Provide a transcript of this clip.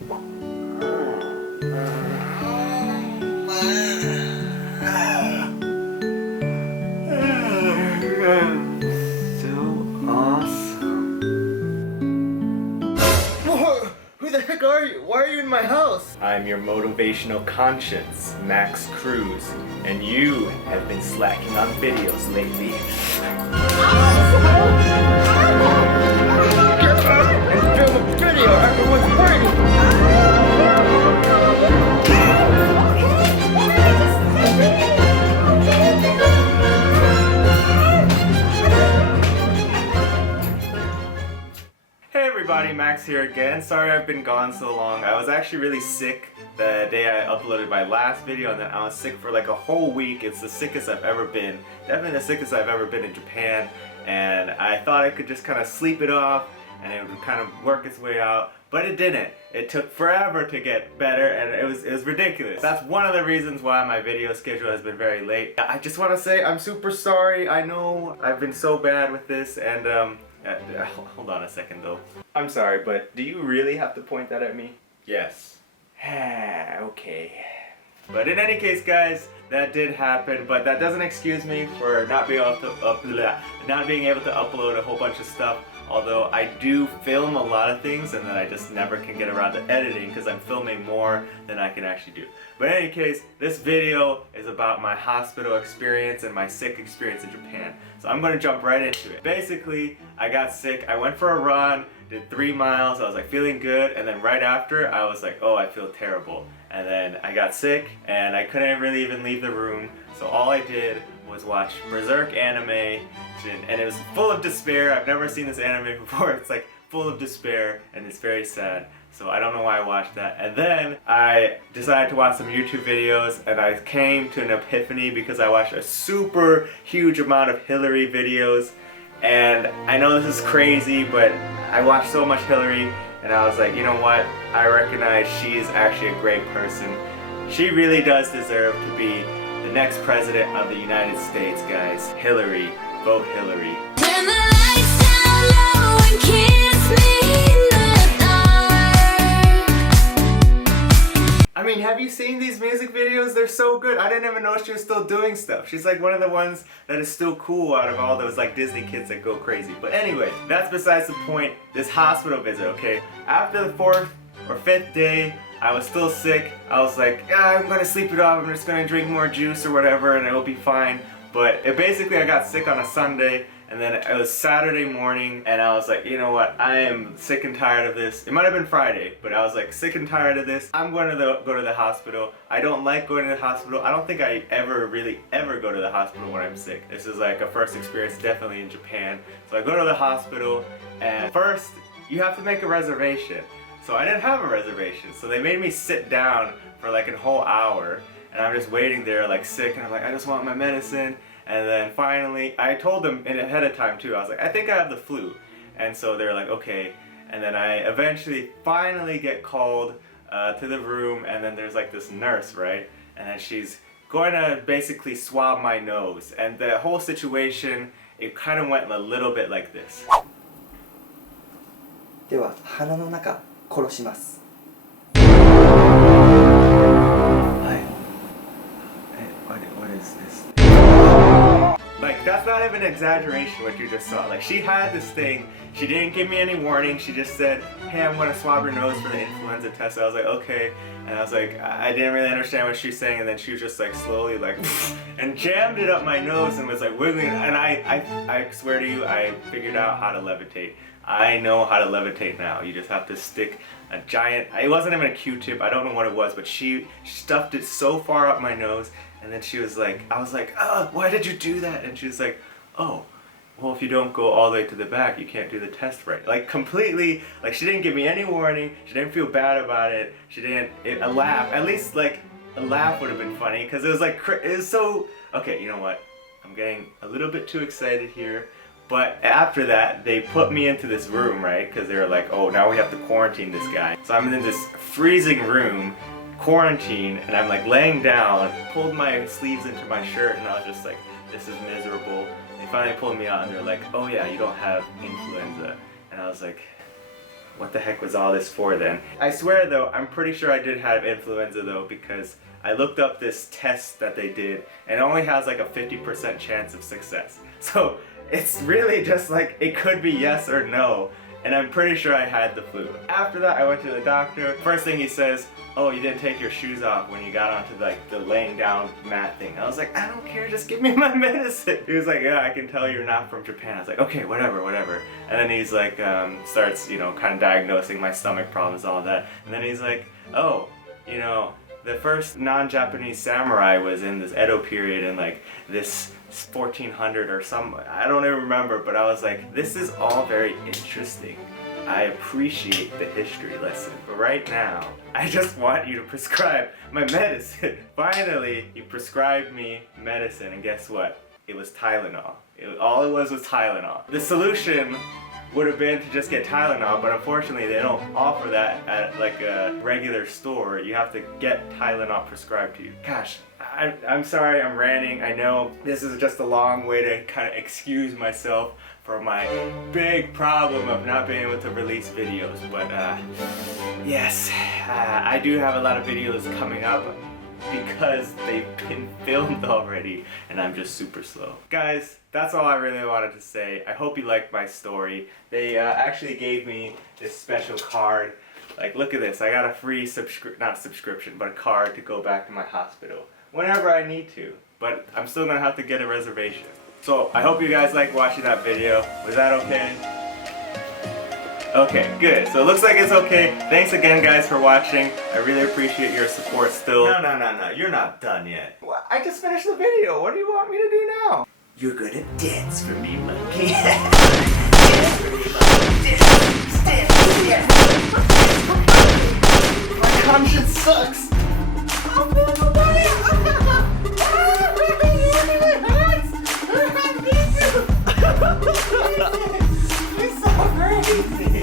Who the heck are you? Why are you in my house? I'm your motivational conscience, Max Cruz, and you have been slacking on videos lately. Get up and film a video after what's party! Hey everybody, Max here again. Sorry I've been gone so long. I was actually really sick the day I uploaded my last video, and then I was sick for like a whole week. It's the sickest I've ever been. Definitely the sickest I've ever been in Japan. And I thought I could just kind of sleep it off and it would kind of work its way out. But it didn't. It took forever to get better, and it was ridiculous. That's one of the reasons why my video schedule has been very late. I just want to say I'm super sorry. I know I've been so bad with this, and hold on a second though. I'm sorry, but do you really have to point that at me? Yes. Okay. But in any case, guys, that did happen, but that doesn't excuse me for not being able to upload a whole bunch of stuff. Although I do film a lot of things, and then I just never can get around to editing because I'm filming more than I can actually do. But in any case, this video is about my hospital experience and my sick experience in Japan. So I'm going to jump right into it. Basically, I got sick. I went for a run, did 3 miles. I was like feeling good, and then right after I was like, oh, I feel terrible. And then I got sick and I couldn't really even leave the room. So all I did was watch Berserk anime, and it was full of despair. I've never seen this anime before. It's like full of despair and it's very sad. So I don't know why I watched that. And then I decided to watch some YouTube videos, and I came to an epiphany because I watched a super huge amount of Hillary videos. And I know this is crazy, but I watched so much Hillary and I was like, you know what? I recognize she's actually a great person. She really does deserve to be the next president of the United States, guys. Hillary. Vote Hillary. Turn the lights down low and kiss me in the dark. I mean, have you seen these music videos? They're so good. I didn't even know she was still doing stuff. She's like one of the ones that is still cool out of all those like Disney kids that go crazy. But anyway, that's besides the point. This hospital visit, okay? After the 4th or 5th day, I was still sick. I was like, yeah, I'm gonna sleep it off. I'm just gonna drink more juice or whatever and it'll be fine. But basically I got sick on a Sunday, and then it was Saturday morning, and I was like, you know what, I am sick and tired of this. It might have been Friday, but I was like sick and tired of this. I'm going to go to the hospital. I don't like going to the hospital. I don't think I really ever go to the hospital when I'm sick. This is like a first experience definitely in Japan. So I go to the hospital, and first you have to make a reservation. So I didn't have a reservation, so they made me sit down for like a whole hour. And I'm just waiting there like sick, and I'm like, I just want my medicine. And then finally, I told them ahead of time too, I was like, I think I have the flu. And so they're like, okay. And then I eventually finally get called to the room, and then there's like this nurse, right? And then she's going to basically swab my nose. And the whole situation, it kind of went a little bit like this. では鼻の中殺します。 What is this? Like, that's not even an exaggeration what you just saw. Like, she had this thing, she didn't give me any warning, she just said, hey, I'm gonna swab your nose for the influenza test. I was like, okay. And I was like, I didn't really understand what she was saying, and then she was just like slowly like, and jammed it up my nose and was like wiggling, and I swear to you, I figured out how to levitate. I know how to levitate now. You just have to stick a giant, it wasn't even a Q-tip, I don't know what it was, but she stuffed it so far up my nose. And then she was like, I was like, oh, why did you do that? And she was like, oh, well, if you don't go all the way to the back, you can't do the test right. Like, completely, like, she didn't give me any warning. She didn't feel bad about it. She didn't, a laugh, at least, like, a laugh would have been funny. Because it was like, it was so, okay, you know what? I'm getting a little bit too excited here. But after that, they put me into this room, right? Because they were like, oh, now we have to quarantine this guy. So I'm in this freezing room, quarantine, and I'm like laying down, pulled my sleeves into my shirt, and I was just like, this is miserable. They finally pulled me out, and they're like, oh yeah, you don't have influenza. And I was like, what the heck was all this for then? I swear though, I'm pretty sure I did have influenza though, because I looked up this test that they did and it only has like a 50% chance of success. So it's really just like, it could be yes or no. And I'm pretty sure I had the flu. After that, I went to the doctor. First thing he says, oh, you didn't take your shoes off when you got onto like the laying down mat thing. I was like, I don't care, just give me my medicine. He was like, yeah, I can tell you're not from Japan. I was like, okay, whatever. And then he's like, starts, kind of diagnosing my stomach problems, all that. And then he's like, oh, the first non-Japanese samurai was in this Edo period in like this 1400 or some, I don't even remember, but I was like, this is all very interesting. I appreciate the history lesson, but right now, I just want you to prescribe my medicine. Finally, he prescribed me medicine, and guess what? It was Tylenol. All it was Tylenol. The solution would have been to just get Tylenol, but unfortunately they don't offer that at like a regular store. You have to get Tylenol prescribed to you. Gosh, I'm sorry I'm ranting. I know this is just a long way to kind of excuse myself for my big problem of not being able to release videos, but yes, I do have a lot of videos coming up because they've been filmed already and I'm just super slow. Guys, that's all I really wanted to say. I hope you liked my story. They actually gave me this special card. Like, look at this. I got a free not subscription, but a card to go back to my hospital whenever I need to. But I'm still gonna have to get a reservation. So I hope you guys liked watching that video. Was that okay? Okay, good. So it looks like it's okay. Thanks again, guys, for watching. I really appreciate your support still. No. You're not done yet. Well, I just finished the video. What do you want me to do now? You're gonna dance for me, monkey. Dance for me, monkey. Dance. My conscience sucks. It's so crazy.